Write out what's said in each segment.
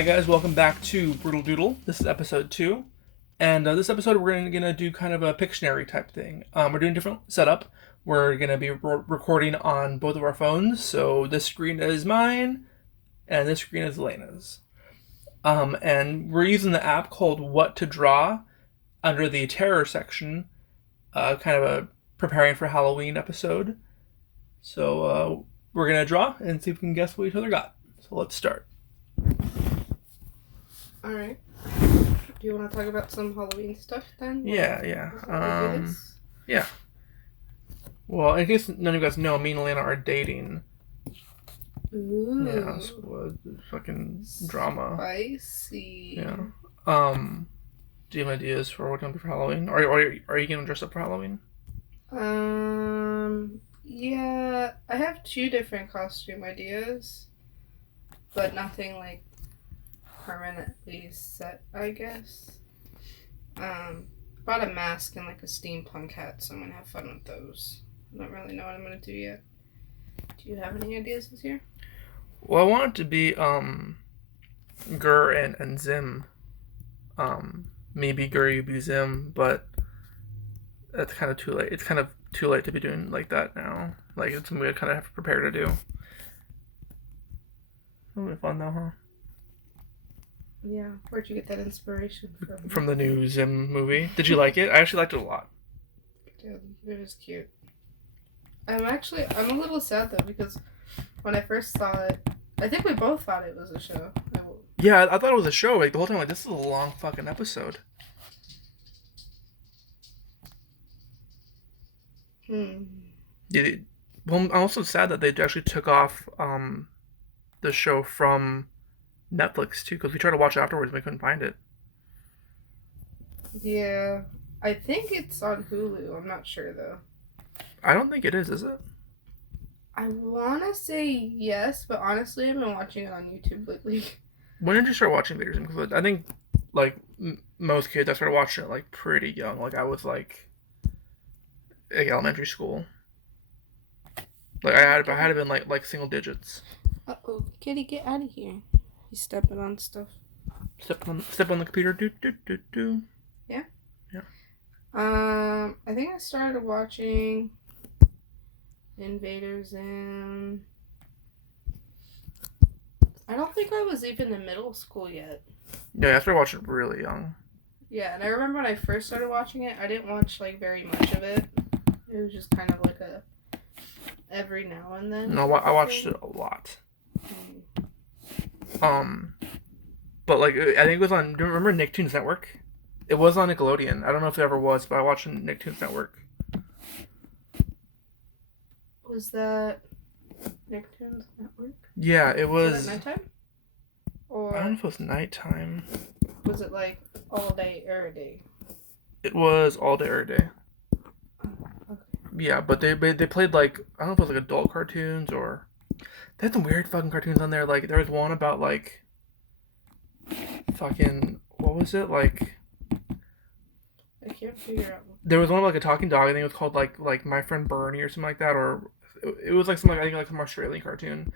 Hi guys, welcome back to Brutal Doodle. This is episode 2. And this episode we're going to do kind of a Pictionary type thing. We're doing a different setup. We're going to be recording on both of our phones. So this screen is mine, and this screen is Elena's. And we're using the app called What to Draw under the Terror section. Kind of a preparing for Halloween episode. So we're going to draw and see if we can guess what each other got. So let's start. Alright. Do you want to talk about some Halloween stuff then? Yeah. Yeah. Well, in case none of you guys know, me and Elena are dating. Ooh. Yeah, so, fucking drama. Spicy. Yeah. Do you have ideas for what you're going to be for Halloween? Are you going to dress up for Halloween? Yeah. I have 2 different costume ideas, but nothing like permanently set, I guess. Bought a mask and like a steampunk hat, so I'm gonna have fun with those. I don't really know what I'm gonna do yet. Do you have any ideas this year? Well, I want it to be Gur and Zim. Maybe Gur, you be Zim, but that's kind of too late. It's kind of too late to be doing like that now. Like, it's something I kind of have to prepare to do. It'll be fun though, huh? Yeah. Where'd you get that inspiration from? From the new Zim movie. Did you like it? I actually liked it a lot. Dude, it was cute. I'm a little sad though, because when I first saw it, I think we both thought it was a show. Yeah, I thought it was a show. Like the whole time, like this is a long fucking episode. Yeah. Well, I'm also sad that they actually took off the show from Netflix too, because we tried to watch it afterwards and we couldn't find it. Yeah, I think it's on Hulu. I'm not sure though. I don't think it is it? I want to say yes, but honestly, I've been watching it on YouTube lately. When did you start watching videos? Because I think, like most kids, I started watching it like pretty young. Like I was like elementary school. Like I had been like single digits. Uh-oh, kitty, get out of here! He's stepping on stuff. Step on the computer. Do. Yeah. Yeah. I think I started watching Invader Zim. I don't think I was even in middle school yet. Yeah, I started watching it really young. Yeah, and I remember when I first started watching it, I didn't watch like very much of it. It was just kind of like a every now and then. No, I watched it a lot. But like I think it was on. Do you remember Nicktoons Network? It was on Nickelodeon. I don't know if it ever was, but I watched it on Nicktoons Network. Was that Nicktoons Network? Yeah, it was. Was it nighttime? Or I don't know if it was nighttime. Was it like all day, every day? It was all day, every day. Okay. Yeah, but they played like I don't know if it was like adult cartoons or they had some weird fucking cartoons on there. Like there was one about like fucking what was it like? I can't figure out. There was one like a talking dog. I think it was called like My Friend Bernie or something like that, or it was like some I think like some Australian cartoon.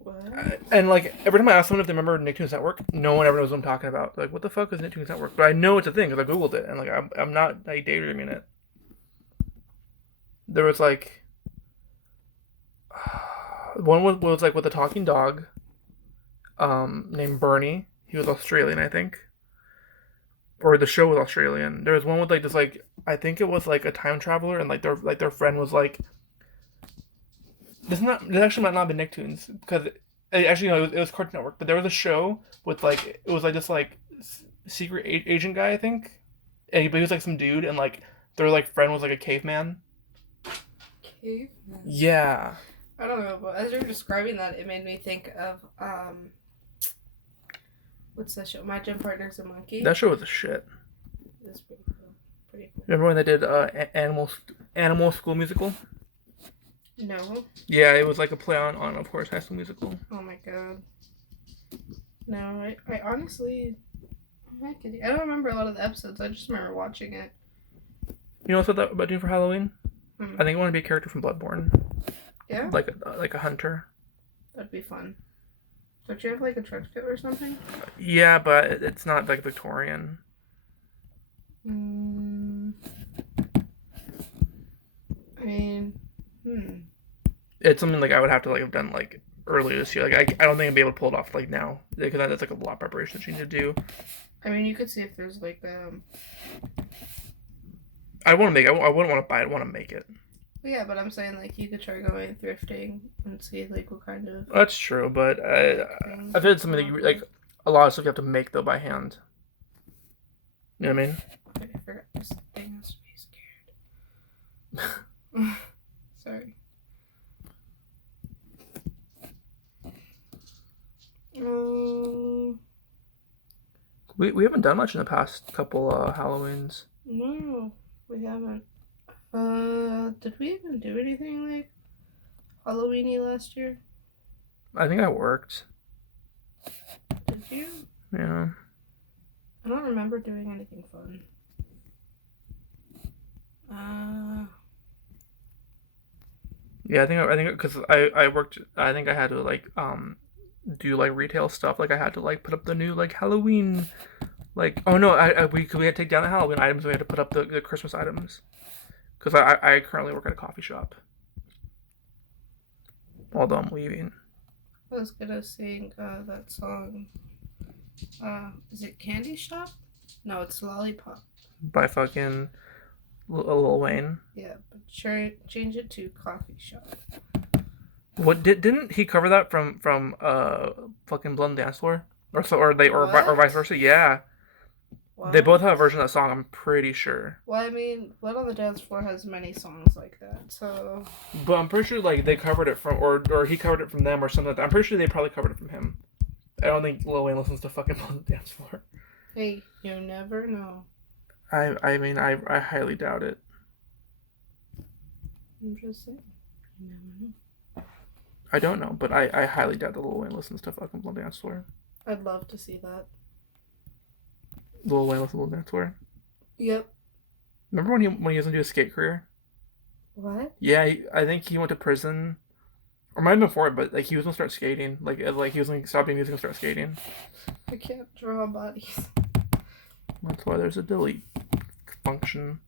What? And like every time I ask someone if they remember Nicktoons Network, no one ever knows what I'm talking about. Like, what the fuck is Nicktoons Network? But I know it's a thing because I googled it, and like I'm not like daydreaming it. There was like one was like with a talking dog, named Bernie. He was Australian, I think, or the show was Australian. There was one with like this like I think it was like a time traveler, and like their friend was like. This actually might not be Nicktoons because it was Cartoon Network, but there was a show with like it was like this like secret agent guy I think, but he was like some dude and like their like friend was like a caveman. Caveman. Yeah. I don't know, but as you were describing that, it made me think of what's that show? My Gym Partner's a Monkey. That show was a shit. It's pretty cool. Pretty cool. Remember when they did Animal School Musical? No. Yeah, it was like a play on of course High School Musical. Oh my god. No, I honestly I don't remember a lot of the episodes. I just remember watching it. You know what I thought about doing for Halloween? Hmm. I think I want to be a character from Bloodborne. Yeah? Like a hunter. That'd be fun. Don't you have like a church kit or something? Yeah, but it's not like Victorian. I mean, It's something like I would have to like have done like earlier this year. Like I don't think I'd be able to pull it off like now because that's like a lot of preparation that you need to do. I mean, you could see if there's like I want to make. I wouldn't want to buy it. I want to make it. Yeah, but I'm saying like you could try going thrifting and see like what kind of. That's true, but I feel it's something that you like. A lot of stuff you have to make though by hand. You know what I mean? Okay, I forgot this thing has to be scared. Sorry. We haven't done much in the past couple Halloweens. No, we haven't. Did we even do anything like Halloweeny last year? I think I worked. Did you? Yeah. I don't remember doing anything fun. Yeah, I think because I worked. I think I had to like do like retail stuff. Like I had to like put up the new like Halloween. Like oh no, we had to take down the Halloween items. We had to put up the Christmas items. Because I currently work at a coffee shop. Although I'm leaving. I was gonna sing that song. Is it Candy Shop? No, it's Lollipop. By fucking Lil Wayne. Yeah, but change it to Coffee Shop. What didn't he cover that from fucking Blood and Dance Floor? Or vice versa? Yeah. What? They both have a version of that song, I'm pretty sure. Well, I mean, Blood on the Dance Floor has many songs like that, so. But I'm pretty sure like they covered it from or he covered it from them or something like that. I'm pretty sure they probably covered it from him. I don't think Lil Wayne listens to fucking Blood on the Dance Floor. Hey, you never know. I mean I highly doubt it. I'm just saying. You never know. I don't know, but I highly doubt that Lil Wayne listens to fucking Blood on the Dance Floor. I'd love to see that. Lil Wayne listens to Blood on the Dance Floor? Yep. Remember when he was gonna do a skate career? What? Yeah, I think he went to prison, or might have been before it, but like he was gonna start skating. Like he was gonna stop doing music and start skating. I can't draw bodies. That's why there's a delete function.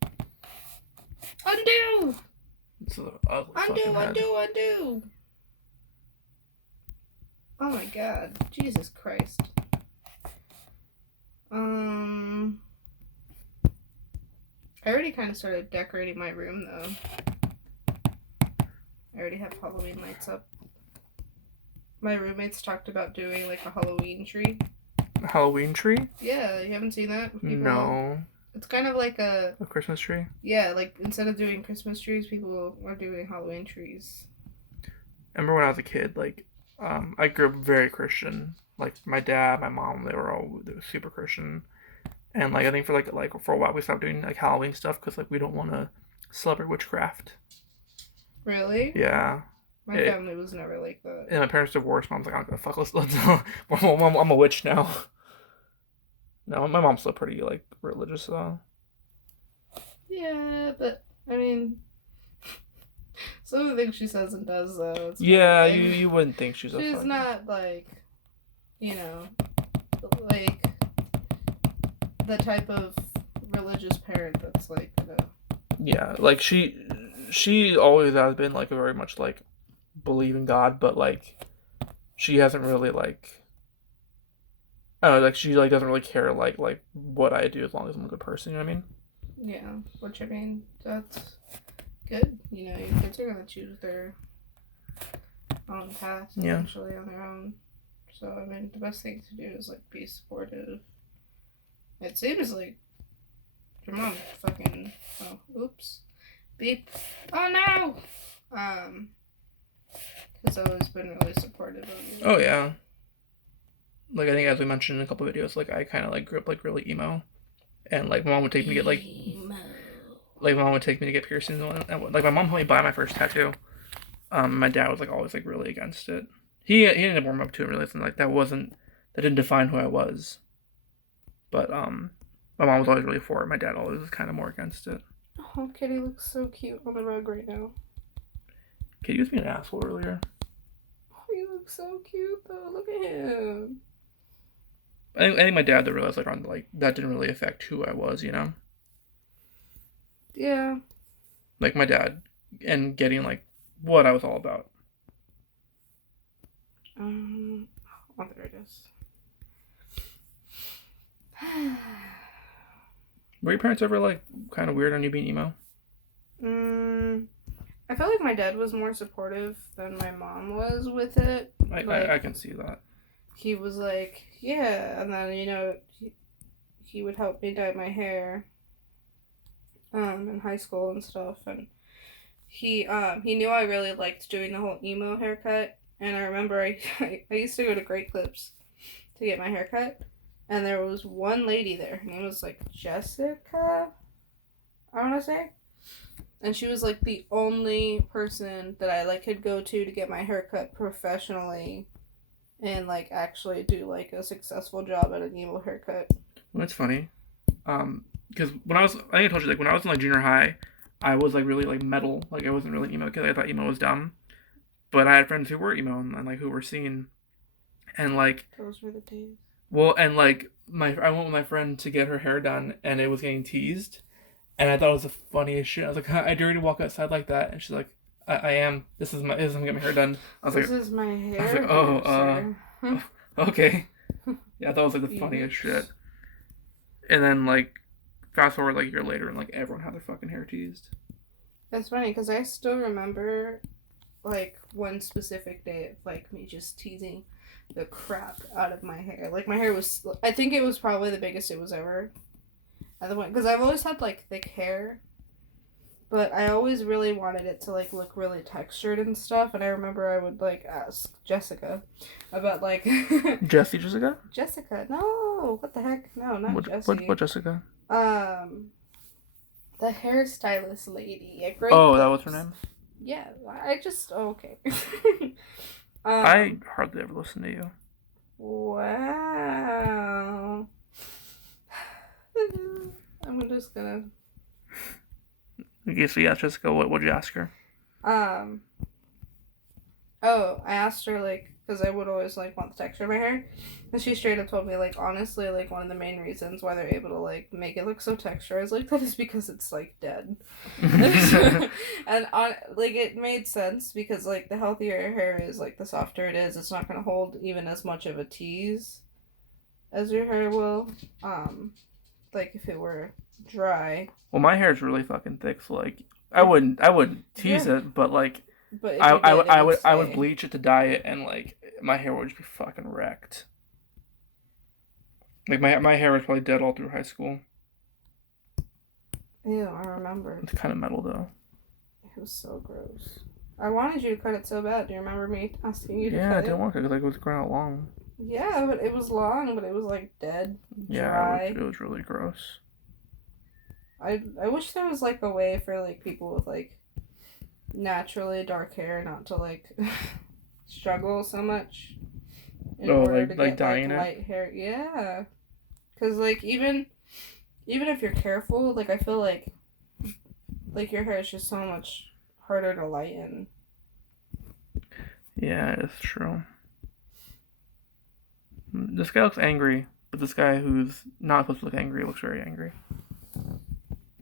Undo! It's an ugly fucking head. Undo! Oh my god. Jesus Christ. I already kind of started decorating my room though. I already have Halloween lights up. My roommates talked about doing like a Halloween tree. A Halloween tree? Yeah, you haven't seen that? No. It's kind of like a Christmas tree? Yeah, like instead of doing Christmas trees, people are doing Halloween trees. I remember when I was a kid, like, I grew up very Christian. Like, my dad, my mom, they were super Christian. And, like, I think for for a while we stopped doing, like, Halloween stuff because, like, we don't want to celebrate witchcraft. Really? Yeah. My family was never like that. And my parents divorced. Mom's like, I'm gonna fuck, I'm a witch now. No, my mom's still pretty, like, religious, though. Yeah, but, I mean, some of the things she says and does, though. Yeah, you wouldn't think she's not, like, you know, like, the type of religious parent that's, like, you know. Yeah, like, she always has been, like, very much, like, believe in God, but, like, she hasn't really, like, I don't know, like, she, like, doesn't really care, like, what I do as long as I'm a good person, you know what I mean? Yeah, which, I mean, that's good. You know, your kids are gonna choose their own path, eventually, on their own. So, I mean, the best thing to do is, like, be supportive. It seems like your mom fucking, oh, oops, beep, oh no! Has always been really supportive of you. Oh, yeah. Like, I think as we mentioned in a couple of videos, like, I kind of, like, grew up, like, really emo. And, like, my mom would take me to get, like... Emo. Like, my mom would take me to get piercings. And, like, my mom helped me buy my first tattoo. My dad was, like, always, like, really against it. He ended up warming up to it, realizing, like, that didn't define who I was. But, my mom was always really for it. My dad always was kind of more against it. Oh, Kitty looks so cute on the rug right now. Kitty was being an asshole earlier. Oh, you look looks so cute though. Look at him. I think my dad realized later on like that didn't really affect who I was, you know. Yeah. Like my dad and getting like what I was all about. Oh, there it is. Were your parents ever like kind of weird on you being emo? I felt like my dad was more supportive than my mom was with it. I can see that. He was like, yeah, and then, you know, he would help me dye my hair in high school and stuff, and he knew I really liked doing the whole emo haircut, and I remember I used to go to Great Clips to get my haircut, and there was one lady there. Her name was like Jessica, I want to say, and she was like the only person that I like could go to get my haircut professionally, and like actually do like a successful job at an emo haircut. Well, that's funny, because I think I told you like when I was in like junior high, I was like really like metal. Like I wasn't really emo because I thought emo was dumb, but I had friends who were emo and like who were seen, and like those were the days. Well, and like I went with my friend to get her hair done, and it was getting teased, and I thought it was the funniest shit. I was like, I dare you to walk outside like that, and she's like, I am. This is I'm getting my hair done. I was this is my hair. I was like, oh, okay. Yeah, that was like the funniest shit. And then like, fast forward like a year later, and like everyone had their fucking hair teased. That's funny because I still remember, like one specific day of like me just teasing the crap out of my hair. Like my hair was, I think it was probably the biggest it was ever. At the point, because I've always had like thick hair, but I always really wanted it to like look really textured and stuff. And I remember I would like ask Jessica about like Jessica? Jessica, no, what the heck, no, not Jessie. What Jessica? The hairstylist lady at Great Oh, Clips. that was her name. Yeah, I just okay. I hardly ever listen to you. Wow. I'm just gonna. Okay, so you asked Jessica, what'd you ask her? Oh, I asked her, like, because I would always, like, want the texture of my hair, and she straight up told me, like, honestly, like, one of the main reasons why they're able to, like, make it look so textured, like, that is because it's, like, dead. And, like, it made sense, because, like, the healthier your hair is, like, the softer it is, it's not gonna hold even as much of a tease as your hair will, like, if it were dry. Well, my hair is really fucking thick, so, like, I wouldn't tease it, but, like, but I would bleach it to dye it, and like my hair would just be fucking wrecked. Like my hair was probably dead all through high school. Ew, I remember. It's kind of metal though. It was so gross. I wanted you to cut it so bad. Do you remember me asking you to cut it? Yeah, I didn't want to because like, it was growing out long. Yeah, but it was long, but it was like dead, dry. Yeah, it was really gross. I wish there was like a way for like people with like naturally dark hair not to like struggle so much in order to get dyeing like light hair. Yeah, because like even if you're careful, like I feel like your hair is just so much harder to lighten. Yeah, it's true. This guy looks angry, but this guy who's not supposed to look angry looks very angry.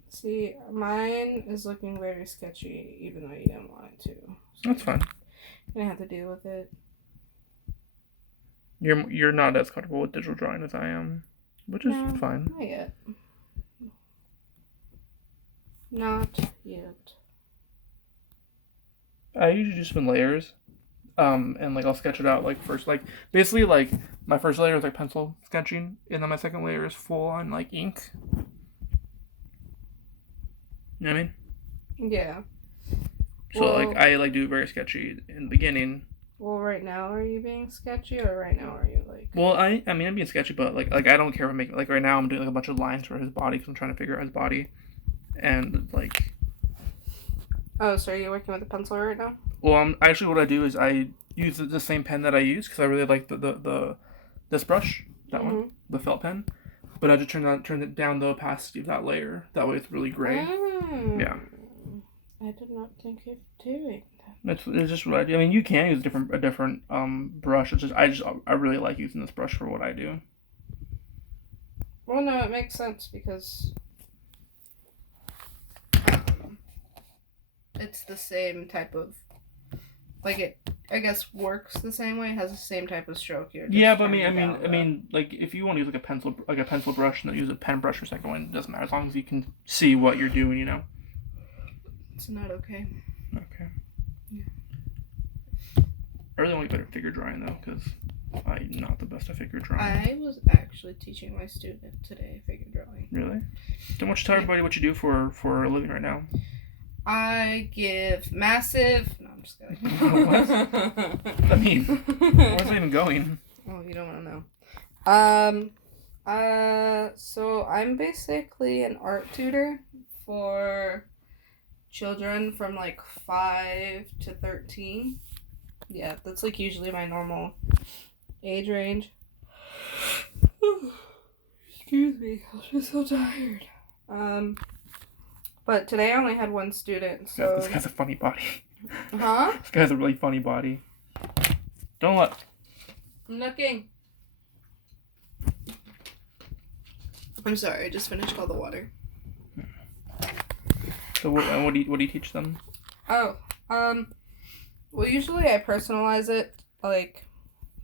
See, mine is looking very sketchy, even though you didn't want it to. So That's fine. You're gonna have to deal with it. You're not as comfortable with digital drawing as I am, which is fine. Not yet. Not yet. I usually just in layers, and like I'll sketch it out like first, like basically like my first layer is like pencil sketching, and then my second layer is full on like ink. You know what I mean? Yeah. So like I like do very sketchy in the beginning. Well, right now are you being sketchy, or right now are you like? Well, I mean I'm being sketchy, but like I don't care if I'm making like right now I'm doing like a bunch of lines for his body because I'm trying to figure out his body, and like. Oh, so are you working with a pencil right now? Well, actually what I do is I use the same pen that I use because I really like this brush, that one, the felt pen. But I just turn it down the opacity of that layer. That way it's really gray. Yeah. I did not think of doing that. It's just what I do. I mean, you can use a different brush. It's just I really like using this brush for what I do. Well, no, it makes sense because it's the same type of, like, it, I guess, works the same way. It has the same type of stroke here. Yeah, but I mean, like, if you want to use like a pencil brush and then use a pen brush for second one, it doesn't matter as long as you can see what you're doing, you know. It's not okay. Okay. Yeah. I really want to get better figure drawing though, because I'm not the best at figure drawing. I was actually teaching my student today figure drawing. Really? Don't want you to tell everybody what you do for a living right now. I give massive. No, I'm just kidding. What? I mean, where's it even going? Oh, you don't want to know. So I'm basically an art tutor for children from like 5 to 13. Yeah, that's like usually my normal age range. Excuse me, I'm just so tired. But today I only had one student, so... This guy's a funny body. Huh? This guy's a really funny body. Don't look. I'm looking. I'm sorry, I just finished all the water. So what do you teach them? Oh, well, usually I personalize it, like,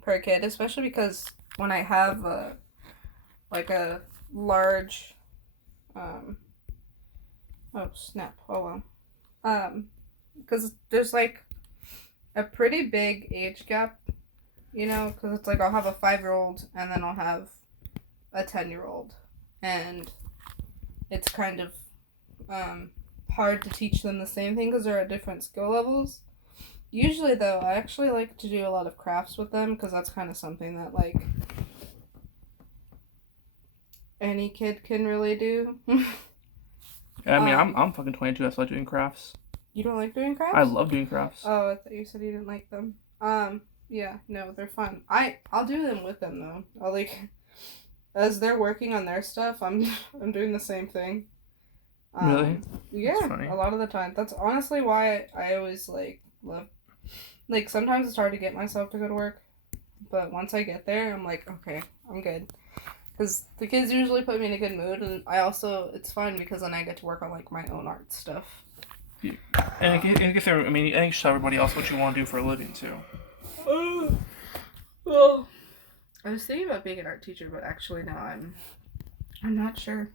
per kid, especially because when I have, a large, oh, snap, oh, well, because there's, like, a pretty big age gap, you know, because it's, like, I'll have a 5-year-old, and then I'll have a 10-year-old, and it's kind of, hard to teach them the same thing because they're at different skill levels. Usually, though, I actually like to do a lot of crafts with them because that's kind of something that, like, any kid can really do. I mean, I'm fucking 22. I still like doing crafts. You don't like doing crafts? I love doing crafts. Oh, I thought you said you didn't like them. Yeah, no, they're fun. I'll do them with them though. I'll like, as they're working on their stuff, I'm doing the same thing. Really? Yeah, a lot of the time. That's honestly why I always like love. Like sometimes it's hard to get myself to go to work, but once I get there, I'm like, okay, I'm good. Because the kids usually put me in a good mood, and it's fun because then I get to work on like my own art stuff. Yeah. And I think you should tell everybody else what you want to do for a living too. Well, I was thinking about being an art teacher, but actually now I'm not sure.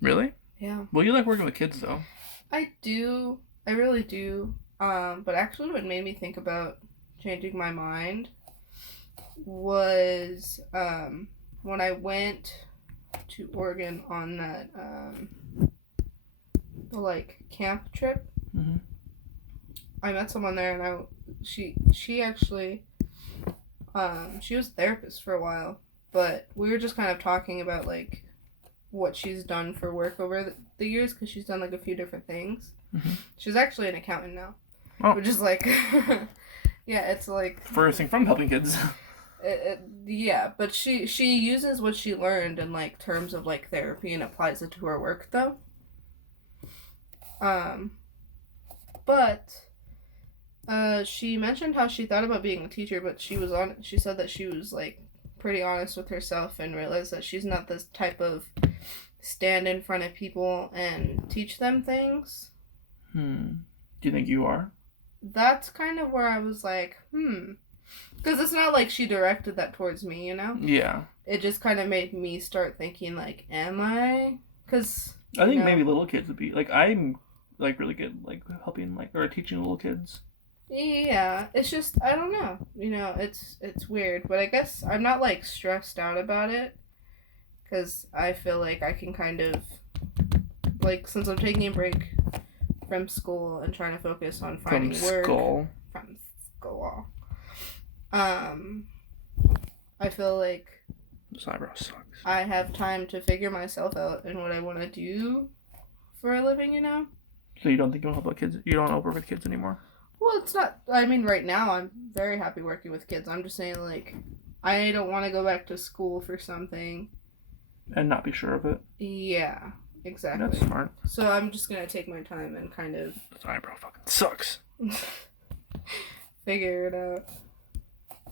Really? Yeah. Well, you like working with kids though. I do. I really do. But actually what made me think about changing my mind was when I went to Oregon on that the like camp trip. Mm-hmm. I met someone there, and she actually she was a therapist for a while, but we were just kind of talking about like what she's done for work over the years because she's done like a few different things. Mm-hmm. She's actually an accountant now, which is like yeah, it's like first thing from helping kids. Yeah, but she uses what she learned in like terms of like therapy and applies it to her work though. But she mentioned how she thought about being a teacher, but she said that she was like pretty honest with herself and realized that she's not this type of stand in front of people and teach them things. Do you think you are? That's kind of where I was like, because it's not like she directed that towards me, you know? Yeah. It just kind of made me start thinking, like, am I? Because I think maybe little kids would be, like, I'm, like, really good, like, helping, like, or teaching little kids. Yeah, it's just, I don't know. You know, it's weird. But I guess I'm not, like, stressed out about it. Because I feel like I can kind of, like, since I'm taking a break from school and trying to focus on finding work. From school. I feel like this eyebrow sucks. I have time to figure myself out and what I want to do for a living, you know? So you don't think you'll help out kids? You don't want to work with kids anymore? Well, it's not, I mean, right now I'm very happy working with kids. I'm just saying, like, I don't want to go back to school for something. And not be sure of it? Yeah, exactly. That's smart. So I'm just going to take my time and kind of... This eyebrow fucking sucks. figure it out.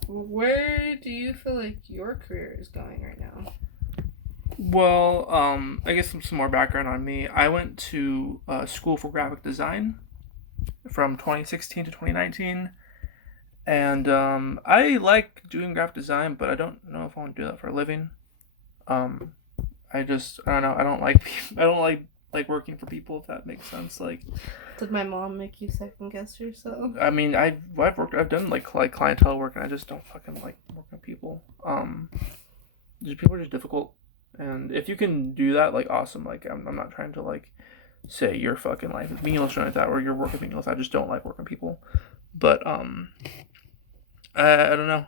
Where do you feel like your career is going right now? Well, I guess some more background on me. I went to school for graphic design from 2016 to 2019, and I like doing graphic design, but I don't know if I want to do that for a living. Um, I don't know. I don't like I don't like working for people, if that makes sense. Like, Did my mom make you second guess yourself? I mean, I've done like clientele work, and I just don't fucking like working with people. People are just difficult, and if you can do that, like, awesome. Like, I'm not trying to like say your fucking life is meaningless or anything like that, or your work is meaningless. I just don't like working with people. But I don't know.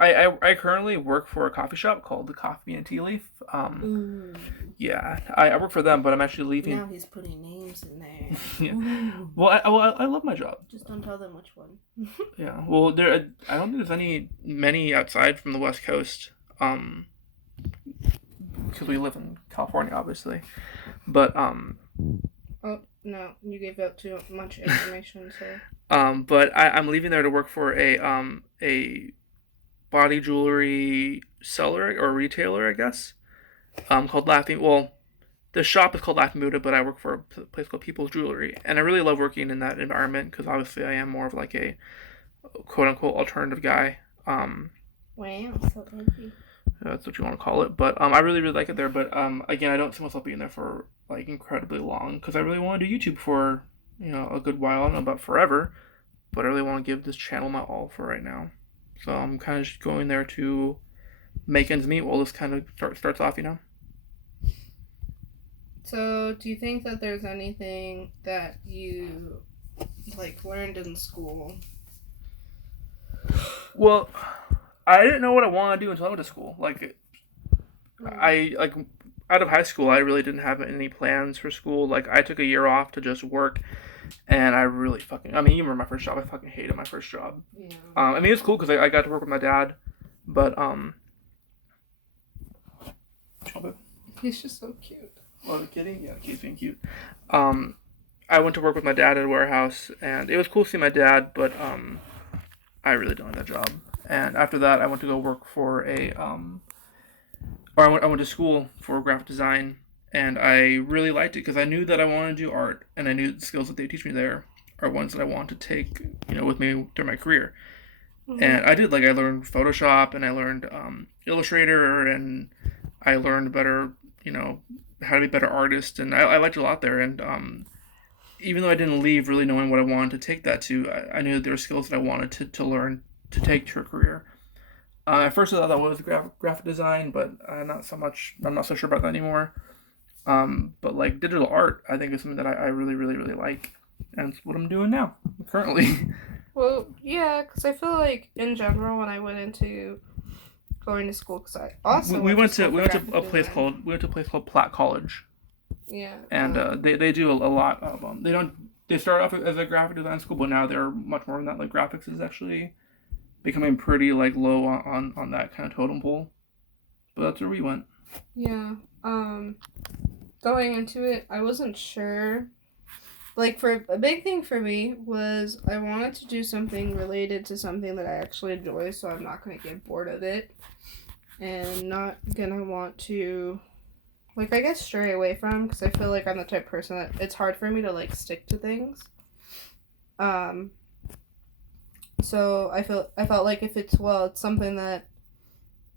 I currently work for a coffee shop called the Coffee and Tea Leaf. Yeah, I work for them, but I'm actually leaving. Now he's putting names in there. Yeah. Well, I love my job. Just don't tell them which one. Yeah. Well, I don't think there's many outside from the West Coast. Because we live in California, obviously. But Oh no, you gave out too much information. So. But I'm leaving there to work for a body jewelry seller or retailer, I guess. Called Laughing. Well, the shop is called Laughing Buddha, but I work for a place called People's Jewelry, and I really love working in that environment because obviously I am more of like a quote unquote alternative guy. Wow, so edgy. That's what you want to call it. But I really like it there. But again, I don't see myself being there for like incredibly long because I really want to do YouTube for a good while. I don't know about forever, but I really want to give this channel my all for right now. So I'm kind of just going there to make ends meet while this kind of starts off, So, do you think that there's anything that you like learned in school? Well, I didn't know what I wanted to do until I went to school. Like, out of high school, I really didn't have any plans for school. Like, I took a year off to just work, and I really I mean, you remember my first job? I fucking hated my first job. Yeah. I mean, it was cool because I got to work with my dad, but He's just so cute. Oh, the kitty? Yeah, the kitty's being cute. I went to work with my dad at a warehouse, and it was cool seeing my dad, but I really don't like that job. And after that, I went to go work for I went to school for graphic design, and I really liked it because I knew that I wanted to do art, and I knew the skills that they teach me there are ones that I want to take, with me during my career. Mm-hmm. And I did, I learned Photoshop, and I learned Illustrator, and I learned better, how to be a better artist, and I liked it a lot there. And even though I didn't leave really knowing what I wanted to take that to, I knew that there were skills that I wanted to learn to take to a career. At first I thought that was graphic design, but not so much. I'm not so sure about that anymore. But digital art, I think is something that I really, really, really like, and it's what I'm doing now, currently. Well, yeah, because I feel like in general when I went into going to school, because I also we went to a place called Platt College. Yeah. And they do a lot of they start off as a graphic design school, but now they're much more than that. Like, graphics is actually becoming pretty low on that kind of totem pole. But that's where we went. Yeah. Going into it, I wasn't sure. For a big thing for me was I wanted to do something related to something that I actually enjoy, so I'm not going to get bored of it. And not going to want to, I guess, stray away from, because I feel like I'm the type of person that it's hard for me to, stick to things. So I felt like if it's something that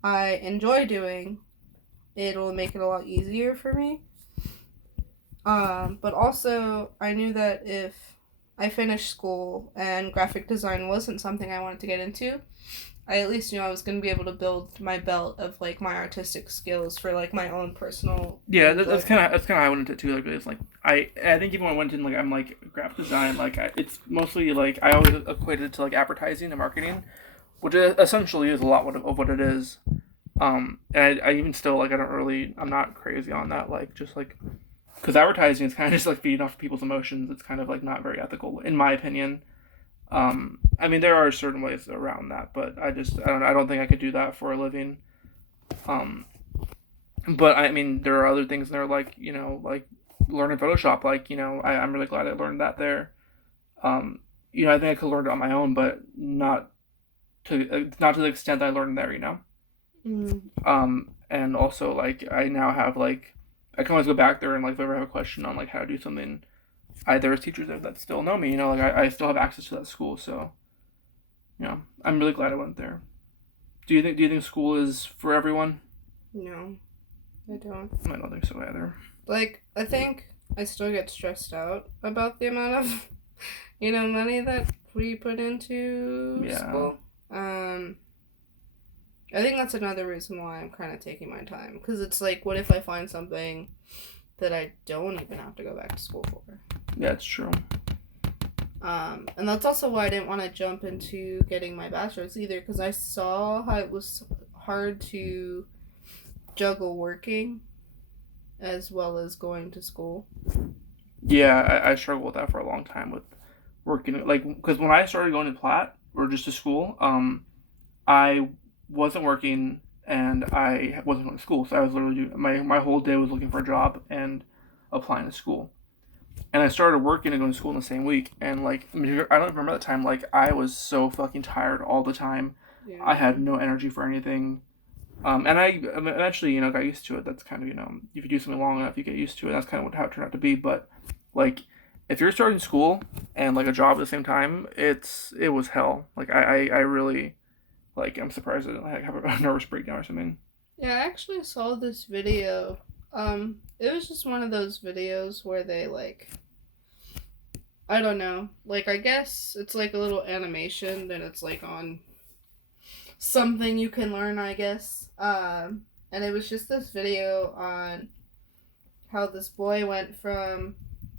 I enjoy doing, it'll make it a lot easier for me. But also, I knew that if I finished school and graphic design wasn't something I wanted to get into, I at least knew I was going to be able to build my belt of, my artistic skills for, my own personal... Yeah, that's kind of how I went into it, too. It's I think even when I went in, I'm, graphic design, it's mostly, I always equated it to, advertising and marketing, which essentially is a lot of what it is. And I even still, I'm not crazy on that, because advertising is kind of just, feeding off people's emotions. It's kind of, not very ethical, in my opinion. I mean, there are certain ways around that, but I don't think I could do that for a living. But I mean, there are other things there, learning Photoshop, I'm really glad I learned that there. I think I could learn it on my own, but not to the extent that I learned there. And also like I now have like I can always go back there and like if I ever have a question on like how to do something, there's teachers there that still know me. Like I still have access to that school, so I'm really glad I went there. Do you think school is for everyone? No, I don't. I don't think so either. Like, I think I still get stressed out about the amount of, money that we put into school. I think that's another reason why I'm kind of taking my time. Because it's like, what if I find something that I don't even have to go back to school for? Yeah, it's true. And that's also why I didn't want to jump into getting my bachelor's either. Because I saw how it was hard to juggle working as well as going to school. Yeah, I struggled with that for a long time with working. Like, because when I started going to Platt, or just to school, I wasn't working and I wasn't going to school. So I was literally my whole day was looking for a job and applying to school. And I started working and going to school in the same week. And like, I don't remember that time. Like, I was so fucking tired all the time. Yeah. I had no energy for anything. And I eventually, got used to it. That's kind of, if you do something long enough, you get used to it. That's kind of how it turned out to be. But like, if you're starting school and like a job at the same time, it was hell. Like, I really. Like, I'm surprised I didn't have a nervous breakdown or something. Yeah, I actually saw this video. It was just one of those videos where they, like, I don't know. Like, I guess it's like a little animation that it's, like, on something you can learn, I guess. And it was just this video on how this boy went from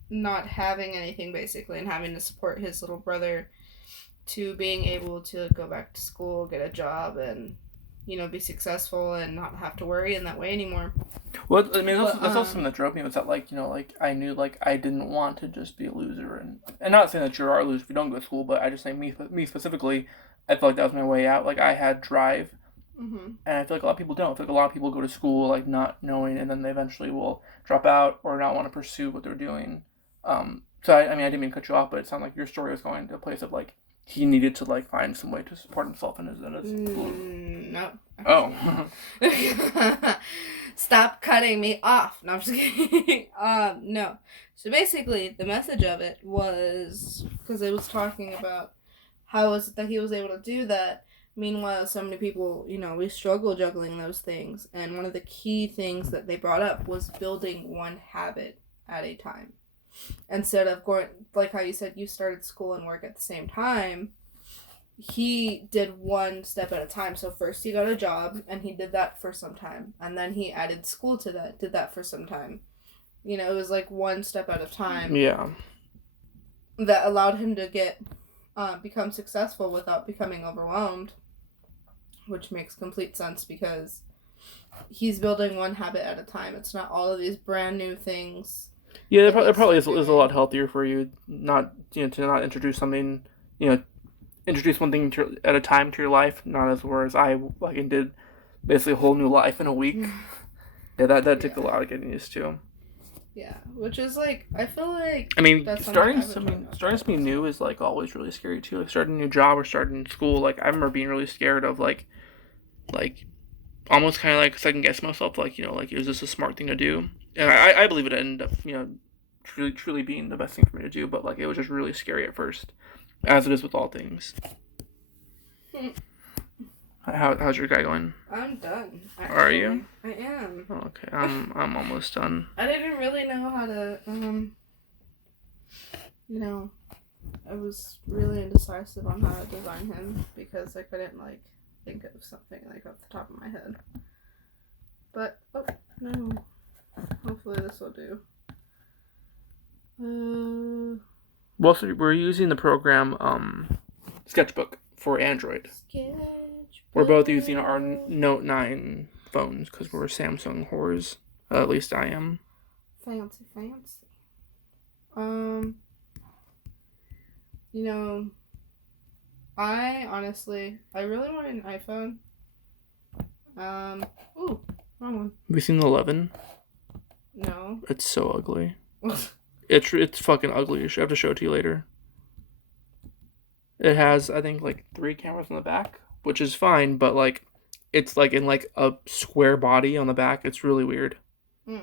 not having anything, basically, and having to support his little brother to being able to go back to school, get a job, and, be successful and not have to worry in that way anymore. Well, I mean, that's also something that drove me was that, like, like, I knew, like, I didn't want to just be a loser. And not saying that you are a loser if you don't go to school, but I just say me specifically, I feel like that was my way out. Like, I had drive, and I feel like a lot of people don't. I feel like a lot of people go to school, like, not knowing, and then they eventually will drop out or not want to pursue what they're doing. So, I didn't mean to cut you off, but it sounded like your story was going to a place of, like, he needed to like find some way to support himself in his no. Oh. Stop cutting me off. No, I'm just kidding. No. So basically, the message of it was because it was talking about how is it that he was able to do that. Meanwhile, so many people, we struggle juggling those things, and one of the key things that they brought up was building one habit at a time. Instead of going, like how you said you started school and work at the same time, he did one step at a time. So first he got a job, and he did that for some time. And then he added school to that, did that for some time. It was like one step at a time. Yeah. That allowed him to become successful without becoming overwhelmed. Which makes complete sense because he's building one habit at a time. It's not all of these brand new things. Yeah, it probably is a lot healthier for you not to not introduce something, introduce one thing at a time to your life, not as whereas I fucking did basically a whole new life in a week. Yeah, that took a lot of getting used to. Yeah, which is like I feel like starting something new is like always really scary too. Like starting a new job or starting school, like I remember being really scared of like almost kind of like second guess myself, like like is this a smart thing to do? And I believe it ended up, truly being the best thing for me to do, but, like, it was just really scary at first, as it is with all things. How's your guy going? I'm done. Actually. Are you? I am. Oh, okay, I'm almost done. I didn't really know how to, I was really indecisive on how to design him, because I couldn't, like, think of something, like, off the top of my head. But, oh, no. Hopefully this will do. Well, so we're using the program Sketchbook for Android. We're both using our Note 9 phones because we're Samsung whores. At least I am. Fancy. I really want an iPhone. Ooh, wrong one. Have you seen the 11? No. It's so ugly. It's fucking ugly. I have to show it to you later. It has, I think, like 3 cameras on the back, which is fine, but like it's like in like a square body on the back. It's really weird. Hmm.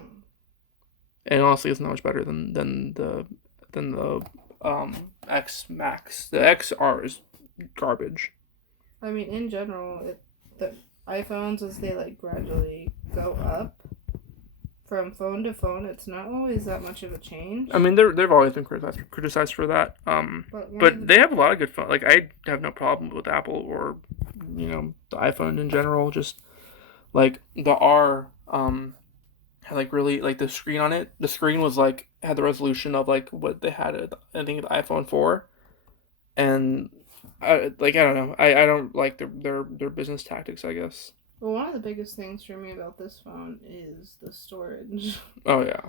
And honestly, it's not much better than the X Max. The XR is garbage. I mean, in general, the iPhones, as they like gradually go up from phone to phone, it's not always that much of a change. I mean, they've always been criticized for that. But they have a lot of good phone. Like I have no problem with Apple or the iPhone in general. Just like the R had like really like the screen on it. The screen was like had the resolution of like what they had at I think the iPhone 4, and I don't know. I don't like their business tactics, I guess. Well, one of the biggest things for me about this phone is the storage. Oh yeah.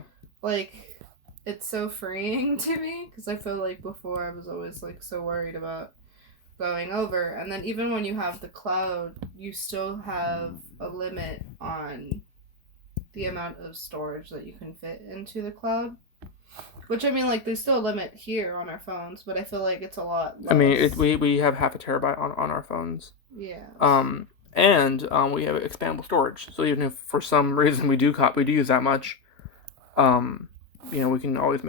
Like, it's so freeing to me because I feel like before I was always like so worried about going over, and then even when you have the cloud, you still have a limit on the amount of storage that you can fit into the cloud. Which I mean, like, there's still a limit here on our phones, but I feel like it's a lot less. I mean, we have half a terabyte on our phones. Yeah. And we have expandable storage. So even if for some reason we do use that much, we can always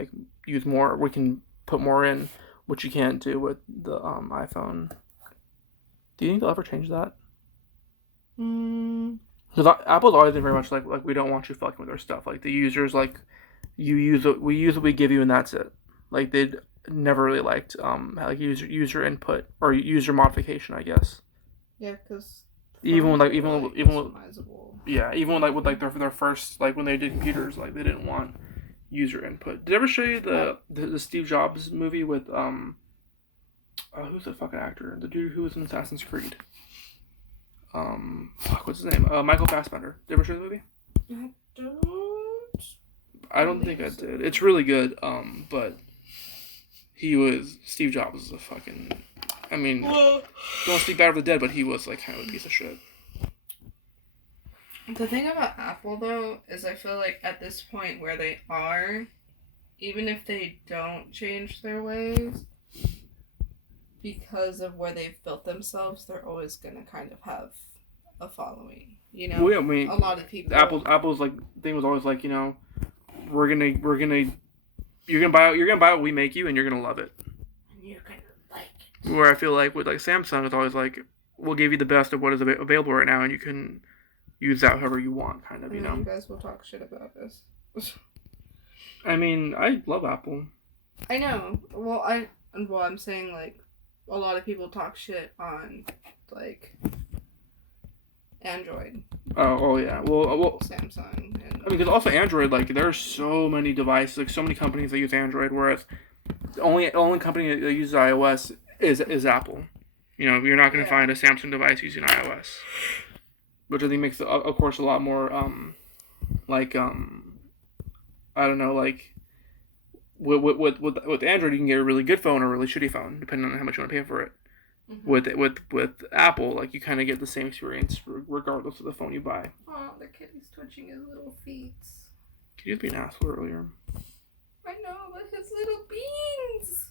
use more. We can put more in, which you can't do with the iPhone. Do you think they'll ever change that? Because Apple's always been very much like we don't want you fucking with our stuff. Like the users like we use what we give you and that's it. Like they never really liked like user input or user modification, I guess. Yeah, because even with their first like when they did computers, like they didn't want user input. Did I ever show you the Steve Jobs movie with who's the fucking actor? The dude who was in Assassin's Creed. What's his name? Michael Fassbender. Did I ever show the movie? I don't think I did. It's really good. But Steve Jobs was a fucking. I mean, don't speak bad of the dead, but he was like kind of a piece of shit. The thing about Apple though is I feel like at this point where they are, even if they don't change their ways, because of where they've built themselves, they're always gonna kind of have a following. Well, yeah, I mean, a lot of people. Apple's like thing was always like you're gonna buy what we make you and you're gonna love it. And you're gonna like it. Where I feel like with like Samsung, it's always like we'll give you the best of what is available right now and you can use that however you want, kind of. You guys will talk shit about this. I mean, I love Apple. I know. Well, I'm saying like a lot of people talk shit on like Android. Oh yeah. Well. Samsung. And... I mean, because also Android, like there's so many devices, like so many companies that use Android, whereas the only company that uses iOS is Apple. You're not going to find a Samsung device using iOS, which I think makes of course a lot more I don't know, like with Android you can get a really good phone or a really shitty phone depending on how much you want to pay for it. Mm-hmm. With Apple, like you kind of get the same experience regardless of the phone you buy. Oh, the kitty's twitching his little feet. Kitty was being an asshole earlier. I know, but his little beans.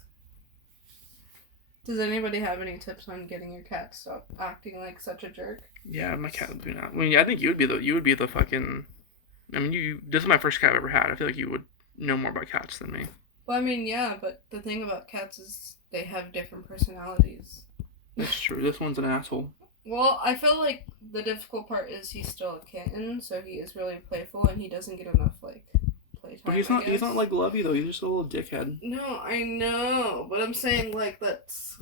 Does anybody have any tips on getting your cat to stop acting like such a jerk? Yeah, my cat would be not. I mean, I think you would be the fucking. I mean, this is my first cat I've ever had. I feel like you would know more about cats than me. Well, I mean, yeah, but the thing about cats is they have different personalities. That's true. This one's an asshole. Well, I feel like the difficult part is he's still a kitten, so he is really playful, and he doesn't get enough like playtime. But he's not like lovey though. He's just a little dickhead. No, I know, but I'm saying like that's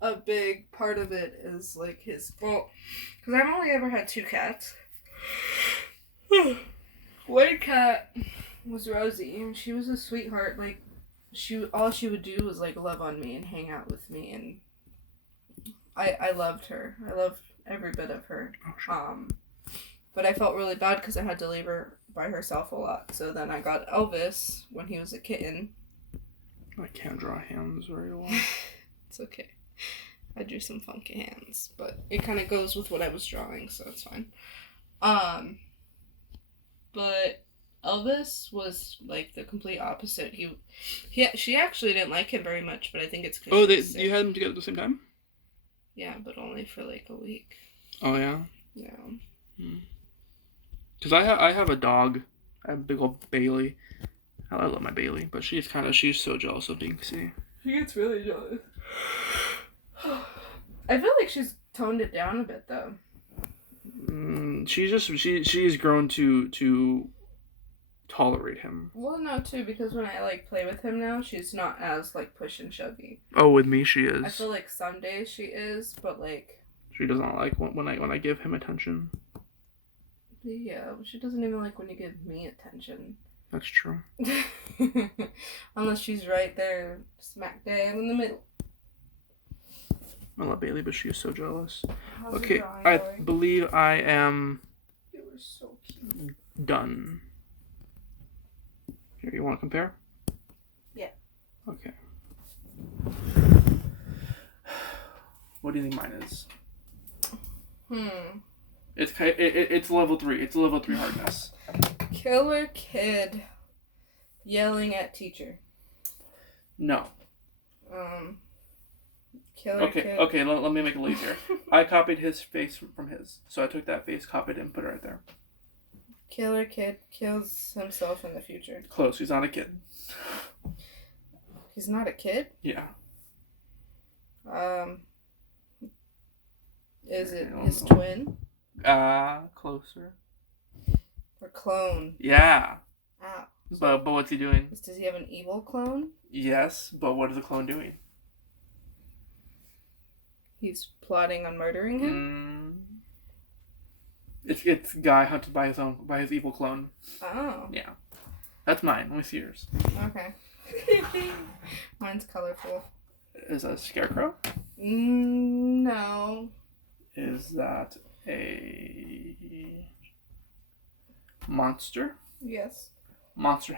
a big part of it is like his because I've only ever had 2 cats. One cat was Rosie, and she was a sweetheart. Like all she would do was like love on me and hang out with me, and I loved her. I loved every bit of her. Oh, sure. But I felt really bad because I had to leave her by herself a lot. So then I got Elvis when he was a kitten. I can't draw hands very well. It's okay. I drew some funky hands, but it kind of goes with what I was drawing, so it's fine. But Elvis was like the complete opposite. She actually didn't like him very much, but I think it's because you had them together at the same time? Yeah, but only for like a week. Oh yeah. Yeah. Because I have a dog. I have a big old Bailey. I love my Bailey, but she's so jealous of Dinksy. She gets really jealous. I feel like she's toned it down a bit though. She's grown to tolerate him. Well, no, too, because when I like play with him now, she's not as like push and shovey. Oh, with me she is. I feel like some days she is, but like she doesn't like when I give him attention. Yeah, she doesn't even like when you give me attention. That's true. Unless she's right there, smack dab in the middle. I love Bailey, but she is so jealous. How's Okay, I believe I am. You were so cute. Done. Here, you want to compare? Yeah. Okay. What do you think mine is? It's level 3. It's level 3 hardness. Killer kid yelling at teacher. No. Killer kid. Okay, let me make it easier. I copied his face from his. So I took that face, copied it, and put it right there. Killer kid kills himself in the future. Close. He's not a kid. He's not a kid? Yeah. Is it his twin? Closer. Or clone? Yeah. Ow. But what's he doing? Does he have an evil clone? Yes, but what is the clone doing? He's plotting on murdering him? It's guy hunted by his evil clone. Oh. Yeah. That's mine. Let me see yours. Okay. Mine's colorful. Is that a scarecrow? No. Is that a monster? Yes. Monster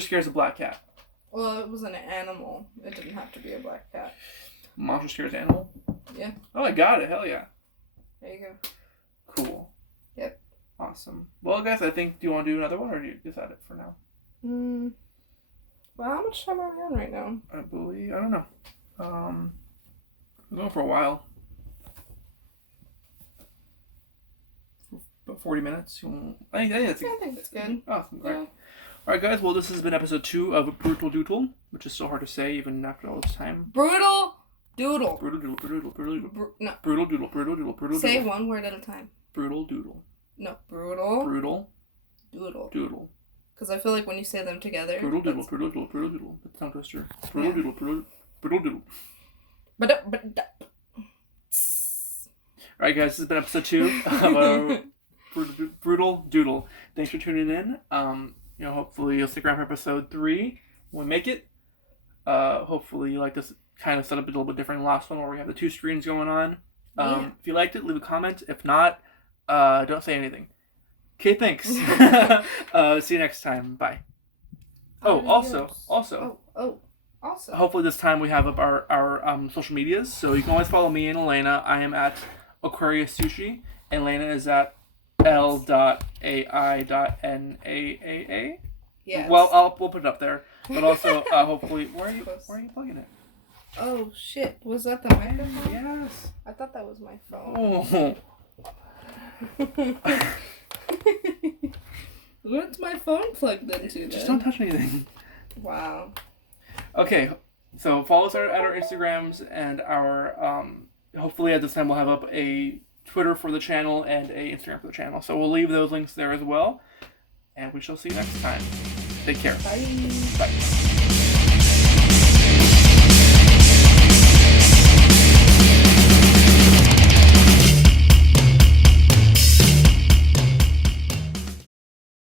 scares a black cat. Well, it was an animal. It didn't have to be a black cat. Monster scares animal? Yeah. Oh, I got it. Hell yeah. There you go. Cool. Yep. Awesome. Well, guys, I think, do you want to do another one, or do you decide it for now? Well, how much time are we on right now? I don't know. I'm going for a while. About 40 minutes. I think that's good. Awesome. Yeah. Alright, guys. Well, this has been episode 2 of Brutal Doodle, which is so hard to say even after all this time. Brutal Doodle. Brutal Doodle. Brutal Doodle. No. Brutal Doodle. Brutal Doodle. Brutal Say Doodle. one word at a time. Brutal Doodle. No. Brutal. Brutal. Doodle. Doodle. Because I feel like when you say them together. Brutal Doodle. Brutal Doodle. Brutal Doodle. That's tongue twister. Brutal Doodle. Brutal Doodle. Alright, guys. This has been episode 2 of Brutal Doodle. Thanks for tuning in. Hopefully you'll stick around for episode 3 when we make it. Hopefully you like this kind of setup a little bit different than the last one where we have the 2 screens going on. If you liked it, leave a comment. If not, don't say anything. Okay, thanks. See you next time. Bye. Also. Hopefully this time we have up our social medias. So you can always follow me and Elena. I am at Aquarius Sushi. And Elena is at L.AI.NAAA. Yes. Well, we'll put it up there. But also, hopefully, where are you plugging it? Oh shit! Was that the microphone? Yes. I thought that was my phone. Oh. What's my phone plugged into? Just don't touch anything. Wow. Okay, so follow us at our Instagrams and our hopefully at this time we'll have up a Twitter for the channel and a Instagram for the channel. So we'll leave those links there as well. And we shall see you next time. Take care. Bye. Bye.